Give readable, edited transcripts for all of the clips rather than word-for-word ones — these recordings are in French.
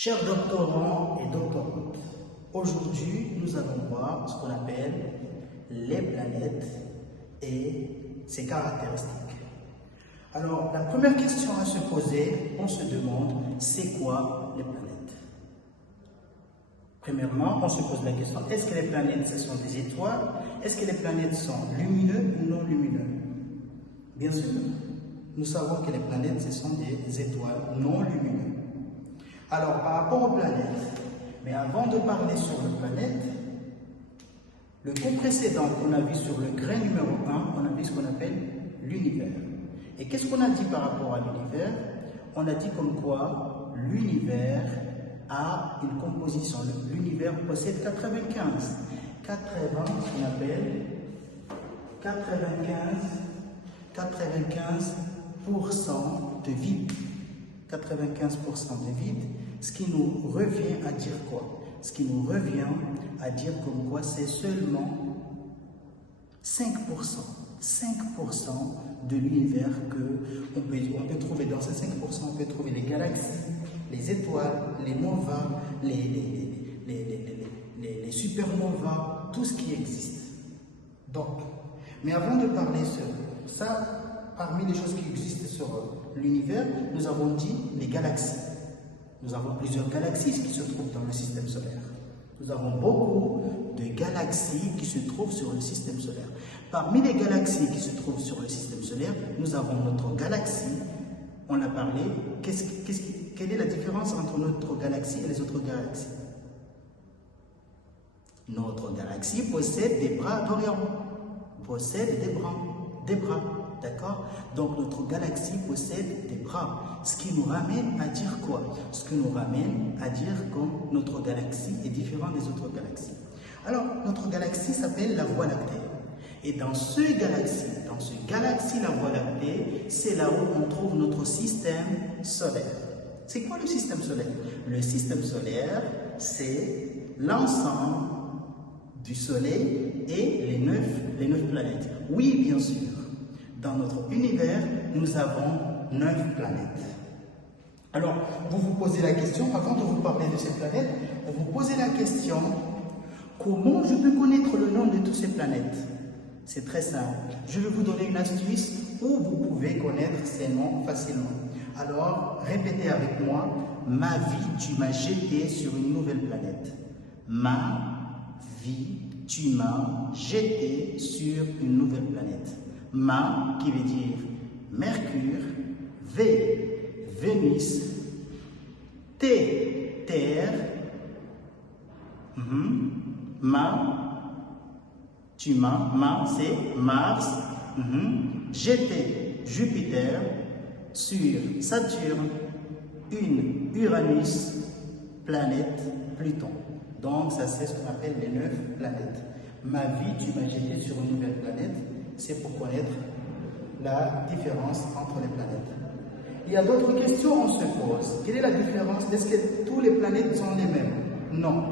Chers doctorants et doctorantes, aujourd'hui nous allons voir ce qu'on appelle les planètes et ses caractéristiques. Alors, la première question à se poser, on se demande, c'est quoi les planètes? Premièrement, on se pose la question, est-ce que les planètes, ce sont des étoiles? Est-ce que les planètes sont lumineuses ou non lumineuses? Bien sûr, nous savons que les planètes, ce sont des étoiles non lumineuses. Alors, par rapport aux planètes, mais avant de parler sur les planètes, le cours précédent qu'on a vu sur le grain numéro 1, on a vu ce qu'on appelle l'univers. Et qu'est-ce qu'on a dit par rapport à l'univers? On a dit comme quoi l'univers a une composition. L'univers possède 95. 80, ce qu'on appelle 95% de vide. 95% de vide, ce qui nous revient à dire quoi? Ce qui nous revient à dire comme quoi c'est seulement 5% de l'univers qu'on peut trouver. Dans ces 5%, on peut trouver les galaxies, les étoiles, les novas, les supernovas, tout ce qui existe. Donc, mais avant de parler sur ça, parmi les choses qui existent sur l'univers, nous avons dit les galaxies. Nous avons plusieurs galaxies qui se trouvent dans le système solaire. Nous avons beaucoup de galaxies qui se trouvent sur le système solaire. Parmi les galaxies qui se trouvent sur le système solaire, nous avons notre galaxie. On a parlé, quelle est la différence entre notre galaxie et les autres galaxies? Notre galaxie possède des bras d'Orion, possède des bras. D'accord? Donc notre galaxie possède des bras. Ce qui nous ramène à dire quoi? Ce qui nous ramène à dire que notre galaxie est différente des autres galaxies. Alors, notre galaxie s'appelle la Voie lactée. Et dans ce galaxie, la Voie lactée, c'est là où on trouve notre système solaire. C'est quoi le système solaire? Le système solaire, c'est l'ensemble du Soleil et les neuf planètes. Oui, bien sûr. Dans notre univers, nous avons 9 planètes. Alors, vous vous posez la question, avant de vous parler de ces planètes, vous vous posez la question, comment je peux connaître le nom de toutes ces planètes? C'est très simple. Je vais vous donner une astuce où vous pouvez connaître ces noms facilement. Alors, répétez avec moi, ma vie, tu m'as jeté sur une nouvelle planète. Ma vie, tu m'as jeté sur une nouvelle planète. Ma, qui veut dire Mercure, V, Vénus, T, Terre, Ma, c'est Mars, jeté Jupiter, sur Saturne, une Uranus, planète Pluton. Donc ça c'est ce qu'on appelle les 9 planètes. Ma vie, tu m'as jeté sur une nouvelle planète. C'est pour connaître la différence entre les planètes. Il y a d'autres questions on se pose. Quelle est la différence? Est-ce que toutes les planètes sont les mêmes? Non.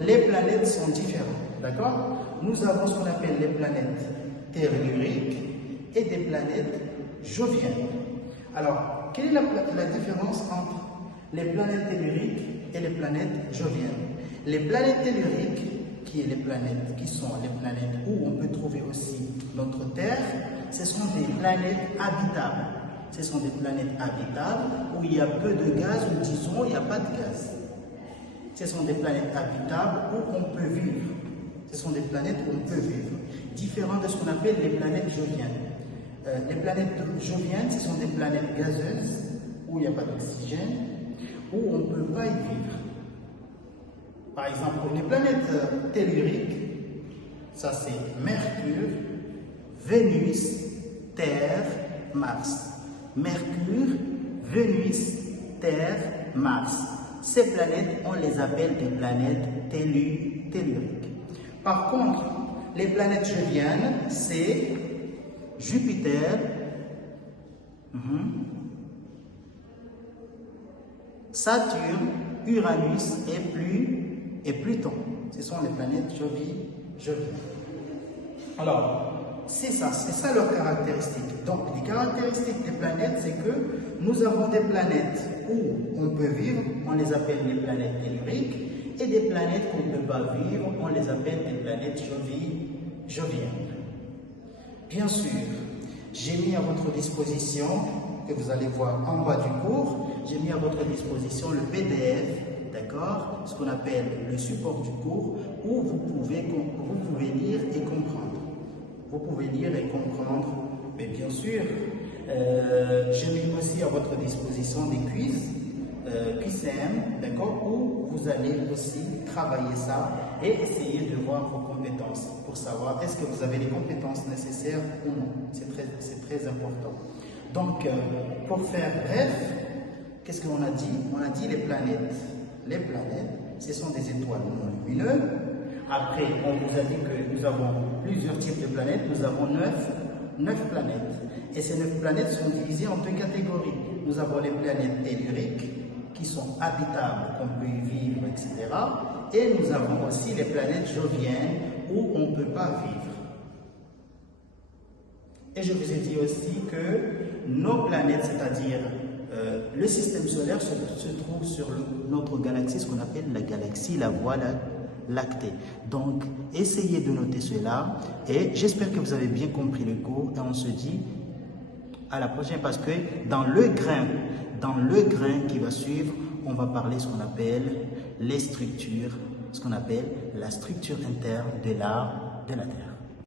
Les planètes sont différentes. D'accord? Nous avons ce qu'on appelle les planètes telluriques et des planètes joviennes. Alors, quelle est la différence entre les planètes telluriques et les planètes joviennes? Les planètes telluriques, qui sont les planètes où on peut trouver aussi notre Terre, ce sont des planètes habitables. Ce sont des planètes habitables où il y a peu de gaz, ou disons, il n'y a pas de gaz. Ce sont des planètes habitables où on peut vivre. Ce sont des planètes où on peut vivre. Différent de ce qu'on appelle les planètes joviennes. Les planètes joviennes, ce sont des planètes gazeuses où il n'y a pas d'oxygène, où on ne peut pas y vivre. Par exemple, les planètes telluriques, ça c'est Mercure, Vénus, Terre, Mars. Mercure, Vénus, Terre, Mars. Ces planètes, on les appelle des planètes telluriques. Par contre, les planètes joviennes, c'est Jupiter, Saturne, Uranus et Pluton. Ce sont les planètes joviennes. Alors, c'est ça leurs caractéristiques. Donc, les caractéristiques des planètes, c'est que nous avons des planètes où on peut vivre, on les appelle les planètes telluriques, et des planètes qu'on ne peut pas vivre, on les appelle des planètes joviennes. Bien sûr, j'ai mis à votre disposition, que vous allez voir en bas du cours, j'ai mis à votre disposition le PDF, d'accord, ce qu'on appelle le support du cours, où vous pouvez lire et comprendre. Vous pouvez lire et comprendre, mais bien sûr, j'ai mis aussi à votre disposition des quiz, QCM, d'accord, où vous allez aussi travailler ça et essayer de voir vos compétences pour savoir est-ce que vous avez les compétences nécessaires ou non. C'est très important. Donc, pour faire bref, qu'est-ce qu'on a dit? On a dit les planètes. Les planètes, ce sont des étoiles non lumineuses. Après, on vous a dit que nous avons plusieurs types de planètes. Nous avons 9 planètes. Et ces 9 planètes sont divisées en 2 catégories. Nous avons les planètes telluriques, qui sont habitables, qu'on peut y vivre, etc. Et nous avons aussi les planètes joviennes, où on ne peut pas vivre. Et je vous ai dit aussi que nos planètes, c'est-à-dire le système solaire, se trouve sur notre galaxie, ce qu'on appelle la galaxie, la Voie lactée. Donc, essayez de noter cela et j'espère que vous avez bien compris le cours et on se dit à la prochaine parce que dans le grain qui va suivre, on va parler ce qu'on appelle les structures, ce qu'on appelle la structure interne de la Terre.